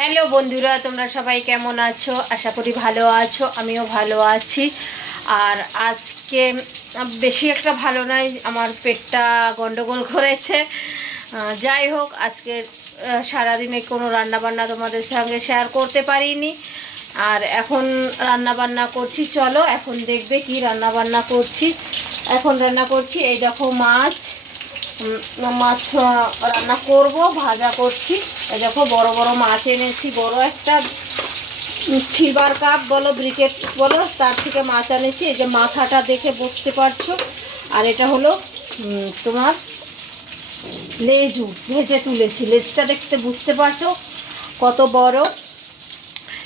Hello বন্ধুরা, তোমরা সবাই কেমন আছো? আশা করি ভালো আছো, আমিও ভালো আছি। আর আজকে বেশি একটা ভালো নয় আমার পেটটা গন্ডগোল করেছে। যাই হোক, আজকে সারাদিনে কোনো রান্নাবান্না তোমাদের সঙ্গে শেয়ার করতে পারিনি। আর এখন রান্না বান্না করছি, চলো এখন দেখবে কি রান্না বান্না করছি। এখন রান্না করছি, এই দেখো মাছ। মাছ রান্না করব, ভাজা করছি। দেখো, বড় বড় মাছ এনেছি, বড় একটা সিলভার কাপ বলো ব্রিকেট বলো, তার থেকে মাছ এনেছি। এই যে মাথাটা দেখে বুঝতে পারছ? আর এটা হলো তোমার লেজু, ভেজে তুলেছি। লেজটা দেখতে বুঝতে পারছ? কত বড়।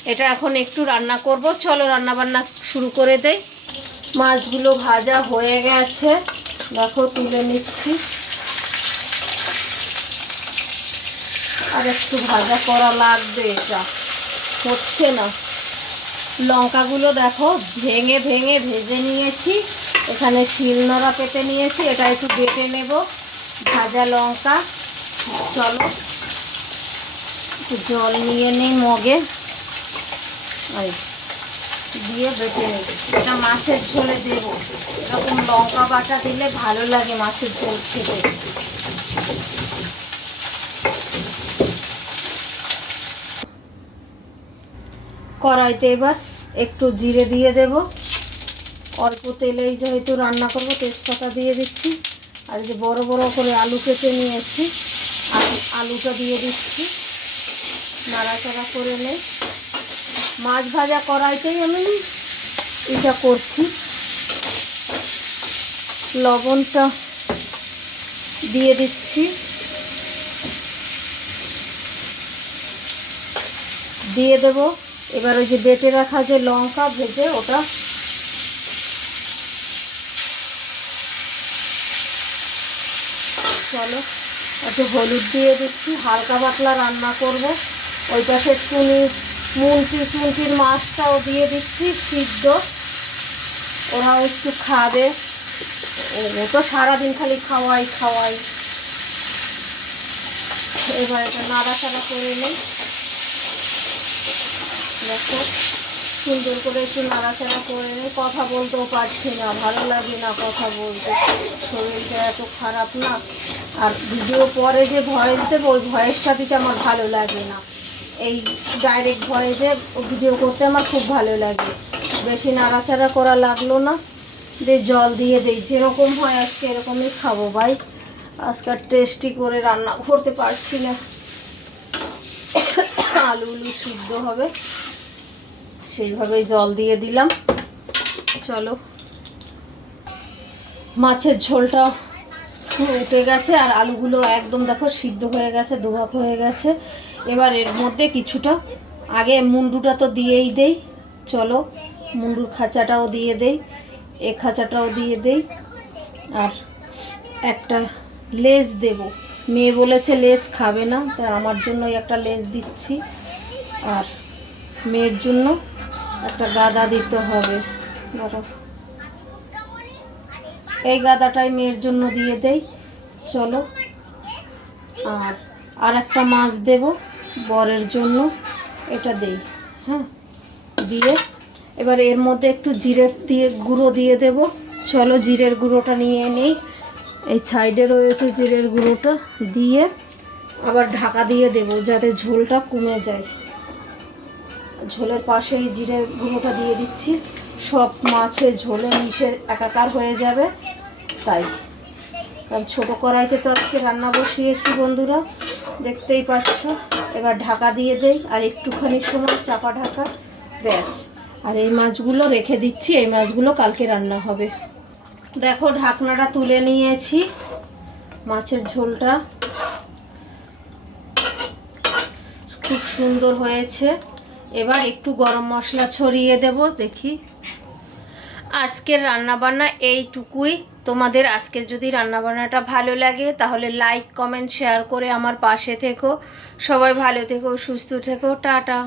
এটা এখন একটু রান্না করব। চলো রান্না বান্না শুরু করে দেই। মাছগুলো ভাজা হয়ে গেছে। দেখো, তুলে নিচ্ছি। আর একটু ভাজা করা লাগবে এটা। হচ্ছে না। লঙ্কাগুলো দেখো ভেঙে ভেঙে ভেজে নিয়েছি। এখানে শিলনোড়া পেতে নিয়েছি এটা একটু বেটে নেব। ভাজা লঙ্কা। চলো একটু জল নিয়ে নিই মগে। এই, দিয়ে বেটে নেব। এটা মাছের ঝোলে দেবো। এরকম লঙ্কা বাটা দিলে ভালো লাগে মাছের ঝোল খেতে। কড়াইতে এবার একটু জিরে দিয়ে দেব। অল্প তেলেই যেহেতু রান্না করব, তেজপাতা দিয়ে দিচ্ছি। আর যে বড় বড় করে আলু কেটে নিয়েছি আলু আলুটা দিয়ে দিচ্ছি। নাড়াচাড়া করে নেই। মাছ ভাজা কড়াইতেই আমি এটা করছি। লবণটা দিয়ে দিচ্ছি। দিয়ে দেব। এবার ওই যে বেটে রাখা যে লঙ্কা ভেজে ওটা চলো একটু হলুদ দিয়ে দিচ্ছি, হালকা পাতলা রান্না করব। ওই পাশে টুনি মুন্টি টুনটির মাছটাও দিয়ে দিচ্ছি, সিদ্ধ। ওরাও একটু খাবে। ও ও তো সারাদিন খালি খাওয়াই খাওয়াই। এবার এটা নাড়াচাড়া করে নেই। দেখো। সুন্দর করে একটু নাড়াচাড়া করে নেই কথা বলতেও পারছি না, ভালো লাগে না কথা বলতে। শরীরটা এত খারাপ না। আর ভিডিও পরে যে ভয়েস দেবো, ওই ভয়েসটা দিতে আমার ভালো লাগে না। এই ডাইরেক্ট ভয়েসে ভিডিও করতে আমার খুব ভালো লাগে। বেশি নাড়াচাড়া করা লাগল না। দিয়ে জল দিয়ে দিই, যেরকম হয় আজকে এরকমই খাব ভাই। আজকে টেস্টি করে রান্না করতে পারছি না। আলু উলু সিদ্ধ হবে। সেইভাবে জল দিয়ে দিলাম। চলো। মাছের ঝোলটা উঠে গেছে আর আলুগুলো একদম দেখো সিদ্ধ হয়ে গেছে, দুভাগ হয়ে গেছে। এবার এর মধ্যে কিছুটা, আগে মুন্ডুটা তো দিয়েই দেই। চলো, মুন্ডুর খাঁচাটাও দিয়ে দেই, এ খাঁচাটাও দিয়ে দেই। আর একটা লেজ দেব। মেয়ে বলেছে লেজ খাবে না তাই আমার জন্যই একটা লেজ দিচ্ছি। আর মেয়ের জন্য একটা গাদা দিতে হবে। এই গাদাটাই মেয়ের জন্য দিয়ে দেই। চলো। আর আর একটা মাছ দেব বরের জন্য। এটা দেই। হ্যাঁ? দিয়ে এবার এর মধ্যে একটু জিরে দিয়ে গুঁড়ো দিয়ে দেব। চলো জিরের গুঁড়োটা নিয়ে নেই। এই সাইডে রয়েছে জিরের গুঁড়োটা। দিয়ে আবার ঢাকা দিয়ে দেব যাতে ঝোলটা কমে যায়। ঝোলের পাশে এই জিরের গুঁড়োটা দিয়ে দিচ্ছি। সব মাছে ঝোলে মিশে একাকার হয়ে যাবে, তাই। কারণ ছোটো কড়াইতে তো আজকে রান্না বসিয়েছি বন্ধুরা, দেখতেই পাচ্ছ। এবার ঢাকা দিয়ে দেই, আর একটুখানি সময় চাপা ঢাকা, ব্যাস। আর এই মাছগুলো রেখে দিচ্ছি, এই মাছগুলো কালকে রান্না হবে। দেখো, ঢাকনাটা তুলে নিয়েছি, মাছের ঝোলটা। খুব সুন্দর হয়েছে। এবার একটু গরম মশলা ছড়িয়ে দেব, দেখি। আজকের রান্নাবান্না এইটুকুই। তোমাদের আজকের যদি রান্নাবান্নাটা ভালো লাগে, তাহলে লাইক কমেন্ট শেয়ার করে আমার পাশে থেকো। সবাই ভালো থেকো, সুস্থ থেকো, টাটা।